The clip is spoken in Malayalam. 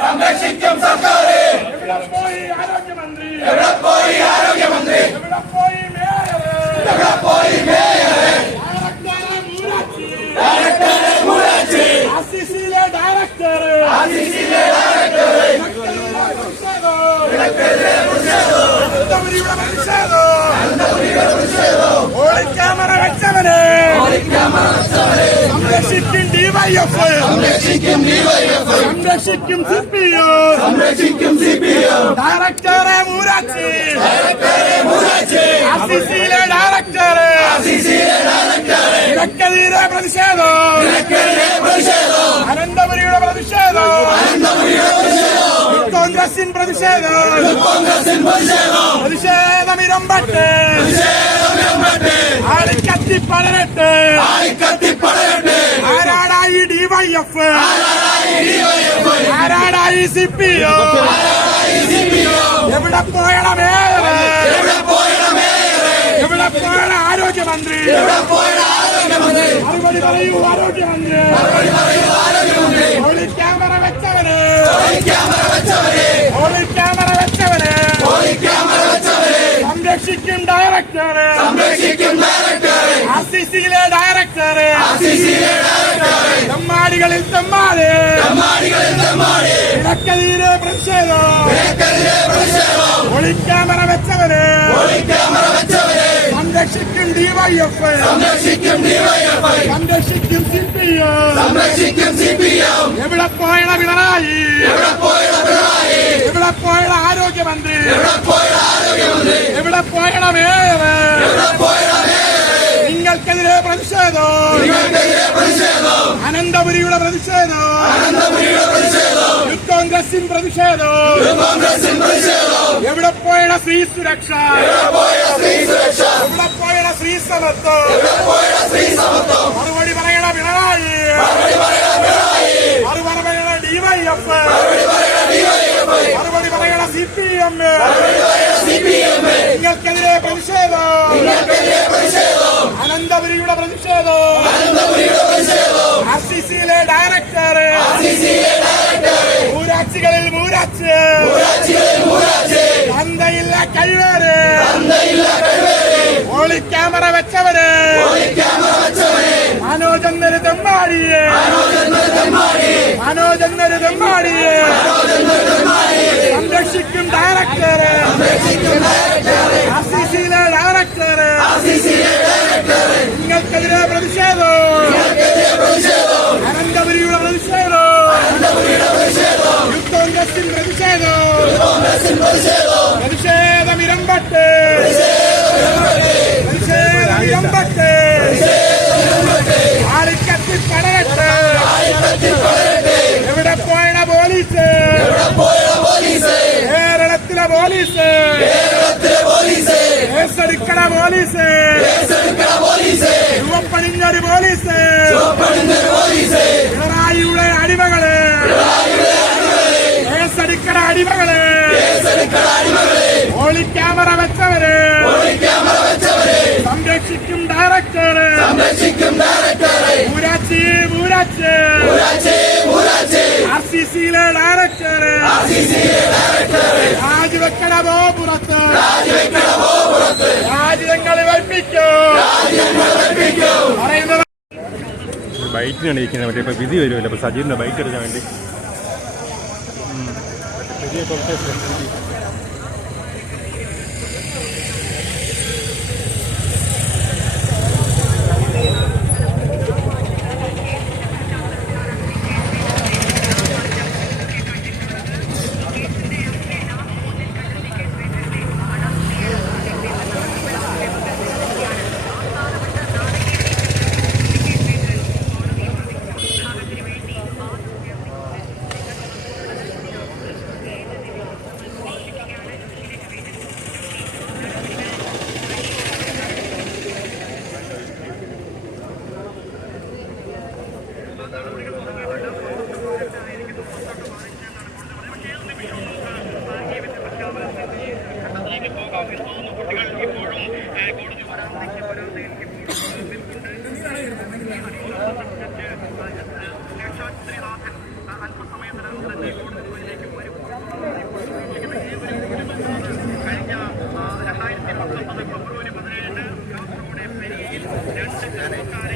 സംരക്ഷിക്കും സർക്കാർ. എവിടെ പോയി ആരോഗ്യമന്ത്രി? എവിടെ പോയി ആരോഗ്യമന്ത്രി? എവിടെ പോയി മേയർ? എവിടെ പോയി മേയർ? ഡയറക്ടറെ മൂരാച്ചി. ആർസിസിയിലെ ഡയറക്ടർ. ആർസിസിയിലെ ഡയറക്ടർ. വിലക്കെതിരെ പ്രതിഷേധം. അനന്തപുരിയുടെ പ്രതിഷേധം. അനന്തപുരിയുടെ പ്രതിഷേധം. ഒളിക്യാമറ വെച്ചവനെ. ഒളിക്യാമറ വെച്ചവനെ. സംരക്ഷിക്കും ഡിവൈഎഫ്. സംരക്ഷിക്കും ഡിവൈഎഫ്. സംരക്ഷിക്കും സിപിഎം. സംരക്ഷിക്കും സിപിഎം. ഡയറക്ടറെ മൂരാച്ചി. ഡയറക്ടറെ മൂരാച്ചി. ആർസിസിയിലെ ഡയറക്ടർ. ആർസിസിയിലെ ഡയറക്ടർ. വിലക്കെതിരെ പ്രതിഷേധം. വിലക്കെതിരെ പ്രതിഷേധം. അനന്തപുരിയുടെ പ്രതിഷേധം. അനന്തപുരിയുടെ പ്രതിഷേധം. കോൺഗ്രസിൻ പ്രതിഷേധം. കോൺഗ്രസിൻ പ്രതിഷേധം. പ്രതിഷേധമിരമ്പട്ടെ. പ്രതിഷേധമിരമ്പട്ടെ. ആളിക്കത്തി പടരട്ടെ. ആളിക്കത്തി പടരട്ടെ. ആരാടായി ഡിവൈഎഫ്? ആരാടായി ഡിവൈഎഫ്? ആരാടായി സിപിഎം? ആരാടായി സിപിഎം? എവിടെ പോയട മേയർ? എവിടെ പോയട മേയർ? എവിടെ പോയട ആരോഗ്യമന്ത്രി? എവിടെ പോയട ആരോഗ്യമന്ത്രി? മറുപടി പറയൂ ആരോഗ്യമന്ത്രി. മറുപടി പറയൂ ആരോഗ്യമന്ത്രി. ഒളിക്യാമറ വെച്ചവന്. ഒളിക്യാമറ വെച്ചവന്. ഒളിക്യാമറ വെച്ചവന്. ഒളിക്യാമറ വെച്ചവന്. സംരക്ഷിക്കും ഡയറക്ടർ. സംരക്ഷിക്കും ഡയറക്ടർ. ആർസിസിയിലെ ഡയറക്ടർ. ആർസിസിയിലെ ഡയറക്ടർ. തെമ്മാടികളിൽ തെമ്മാടി. തെമ്മാടികളിൽ തെമ്മാടി. വിലക്കെതിരെ പ്രതിഷേധം. വിലക്കെതിരെ പ്രതിഷേധം. ഒളിക്യാമറ വെച്ചവന്. ഒളിക്യാമറ വെച്ചവന്. സംരക്ഷിക്കും ഡിവൈഎഫ്. സംരക്ഷിക്കും ഡിവൈഎഫ്. സംരക്ഷിക്കും സിപിഎം. സംരക്ഷിക്കും സിപിഎം. എവിടെ പോയട പിണറായി? എവിടെ പോയട പിണറായി? എവിടെ പോയട ആരോഗ്യമന്ത്രി? എവിടെ പോയട ആരോഗ്യമന്ത്രി? എവിടെ പോയട മേയർ? എവിടെ പോയട മേയർ? നിങ്ങൾക്കെതിരെ പ്രതിഷേധം. നിങ്ങൾക്കെതിരെ പ്രതിഷേധം. അനന്തപുരിയുടെ പ്രതിഷേധം. അനന്തപുരിയുടെ പ്രതിഷേധം. കോൺഗ്രസിൻ പ്രതിഷേധം. കോൺഗ്രസിൻ പ്രതിഷേധം. എവിടെ പോയട സ്ത്രീ സുരക്ഷ? എവിടെ പോയട സ്ത്രീ സുരക്ഷ? എവിടെ പോയട സ്ത്രീ സമത്വം? എവിടെ പോയട സ്ത്രീ സമത്വം? മറുപടി പറയണ പിണറായി. മറുപടി പറയണ പിണറായി. മറുപടി പറയണ ഡിവൈഎഫ്. മറുപടി പറയണ ഡിവൈഎഫ്. മറുപടി പറയണ സിപിഎം. മറുപടി പറയണ സിപിഎം. നിങ്ങൾക്കെതിരെ പ്രതിഷേധം. നിങ്ങൾക്കെതിരെ പ്രതിഷേധം. അനന്തപുരിയുടെ പ്രതിഷേധം. അനന്തപുരിയുടെ പ്രതിഷേധം. ആർസിസിയിലെ ഡയറക്ടർ. ആർസിസിയിലെ ഡയറക്ടർ. മൂരാച്ചികളിൽ മൂരാച്ച്. മൂരാച്ചികളിൽ മൂരാച്ച്. തന്തയില്ല കഴിവേറ്. തന്തയില്ല കഴിവേറ്. ഒളിക്യാമറ വെച്ചവര്. ഒളിക്യാമറ വെച്ചവര്. മനോജന്നൊരു തെമ്മാടിയെ. മനോജന്നൊരു തെമ്മാടിയെ. മനോജന്നൊരു തെമ്മാടിയെ. മനോജന്നൊരു തെമ്മാടിയെ. സംരക്ഷിക്കും ഡയറക്ടർ. സംരക്ഷിക്കും ഡയറക്ടർ. ആർസിസിയിലെ ഡയറക്ടർ. ആർസിസിയിലെ ഡയറക്ടർ. നിങ്ങൾക്കെതിരെ പ്രതിഷേധം. നിങ്ങൾക്കെതിരെ പ്രതിഷേധം. അനന്തപുരിയുടെ പ്രതിഷേധം. അനന്തപുരിയുടെ പ്രതിഷേധം. കോൺഗ്രസിൻ പ്രതിഷേധം. കോൺഗ്രസിൻ പ്രതിഷേധം. പ്രതിഷേധമിരമ്പട്ടെ. പ്രതിഷേധമിരമ്പട്ടെ. ആളിക്കത്തി പടരട്ടെ. ആളിക്കത്തി പടരട്ടെ. എവിടെ പോയട പോലീസ്? എവിടെ പോയട പോലീസ്? കേരളത്തിലെ പോലീസ്. കേരളത്തിലെ പോലീസ്. കേസെടുക്കണ പോലീസ്. കേസെടുക്കണ പോലീസ്. ചുവപ്പണിഞ്ഞൊരു പോലീസ്. ചുവപ്പണിഞ്ഞൊരു പോലീസ്. പിണറായിയുടെ അടിമകള്. പിണറായിയുടെ അടിമകള്. കേസെടുക്കണ അടിമകള്. കേസെടുക്കണ അടിമകള്. ഒളിക്യാമറ വെച്ചവര്. ഒളിക്യാമറ വെച്ചവര്. സംരക്ഷിക്കും ഡയറക്ടർ. സംരക്ഷിക്കും ഡയറക്ടർ. മൂരാച്ചി മൂരാച്ച്. മൂരാച്ചി മൂരാച്ച്. ആർസിസിയിലെ ഡയറക്ടർ. ആർസിസിയിലെ ഡയറക്ടർ. രാജിവെക്കണ പുറത്ത്. രാജിവെക്കണ പുറത്ത്. രാജ്യങ്ങൾ വെൽപ്പിക്കൂ. രാജ്യങ്ങൾ വെൽപ്പിക്കൂ. പറയുന്നത് ബൈക്കിനാണ് ഇരിക്കുന്നത്. മറ്റേ ഇപ്പോൾ വിധി വരുമല്ലോ. അപ്പോൾ സജീറിൻ്റെ ബൈക്ക് എടുക്കാൻ വേണ്ടി പുതിയ കുറച്ച് കുട്ടികൾ ഇപ്പോഴും കോടതി വരാതെ ശ്രീനാഥൻ അല്പസമയത്തിനകം തന്നെ കോടതിയിലേക്ക് വരും. കഴിഞ്ഞ 2019 ഫെബ്രുവരി 17 കാസർഗോഡ് പെരിയയിൽ 2 ചെറുപ്പക്കാരെ